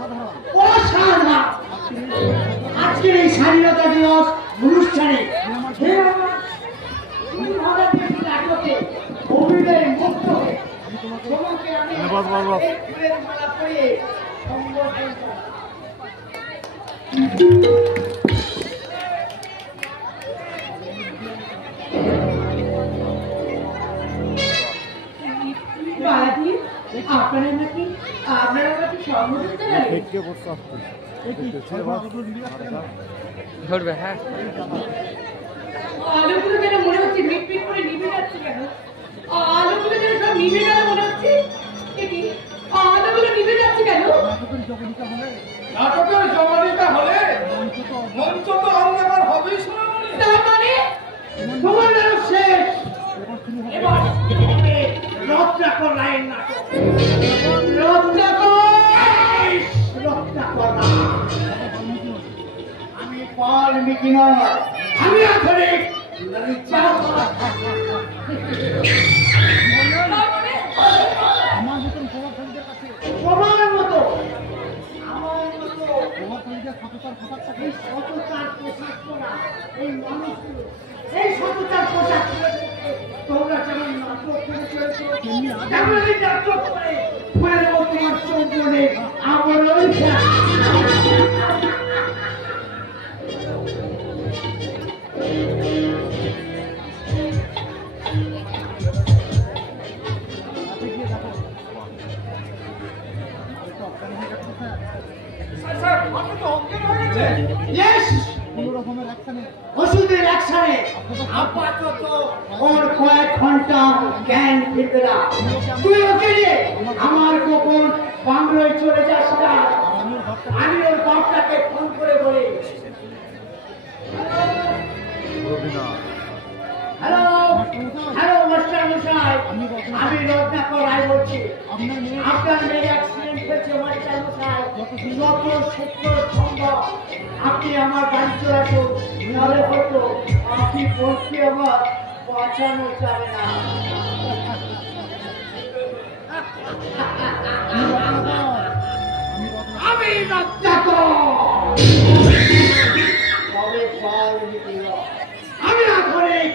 অসাধারণ। আজকের এই স্বাধীনতা দিবস অনুষ্ঠানে অভিনয় মুক্ত হয়ে তোমাকে আমি ফুলের মালা পরিয়ে সম্বোধন করব। আপনারা নাকি ধরবে। হ্যাঁ, আলোগুলো যেন মনে হচ্ছে মিটমিট করে নিভে যাচ্ছে। কেন আলোগুলো যেন সব নিভে গেল মনে হচ্ছে? আলোগুলো নিভে যাচ্ছে কেন? নাটকের জমানিকা হলে মঞ্চ তো অন্ধকার হবেই। তার মানে তোমার নাটক শেষ। এবার রত্নাকর রায়ের নাটক। রত্নাকর আমি বাল্মীকি নয়, আমি আধুনিক। তোমার মতো এই সততার পোশাক পরা এই মানুষগুলো, এই সততার পোশাক তোমরা যেমন নাটক করে চলেছো, তেমন এই নাটক করে ফুলের মতো তোমার চৌবনে আবরণ। ওষুধের অ্যাকশনে আপাতত ওর কয়েক ঘন্টা জ্ঞান ফিরবে না। তুই ওকে নিয়ে আমার গোপন বাংলোয় চলে যাস না। আমি ওর বাপটাকে ফোন করে বলি, হ্যালো হ্যালো মাস্টার মশাই, আমি রত্নাকর রায় বলছি। আপনার মেয়ে অ্যাক্সিডেন্ট হয়েছে মাস্টার মশাই। যত সূত্র সম্ভব আপনি আমার বাড়ি চলে আসুন, নাহলে হয়তো আপনি বলতে আমার বাঁচানো যাবে না। আমি রত্নাকর, তবে আমি আধুনিক।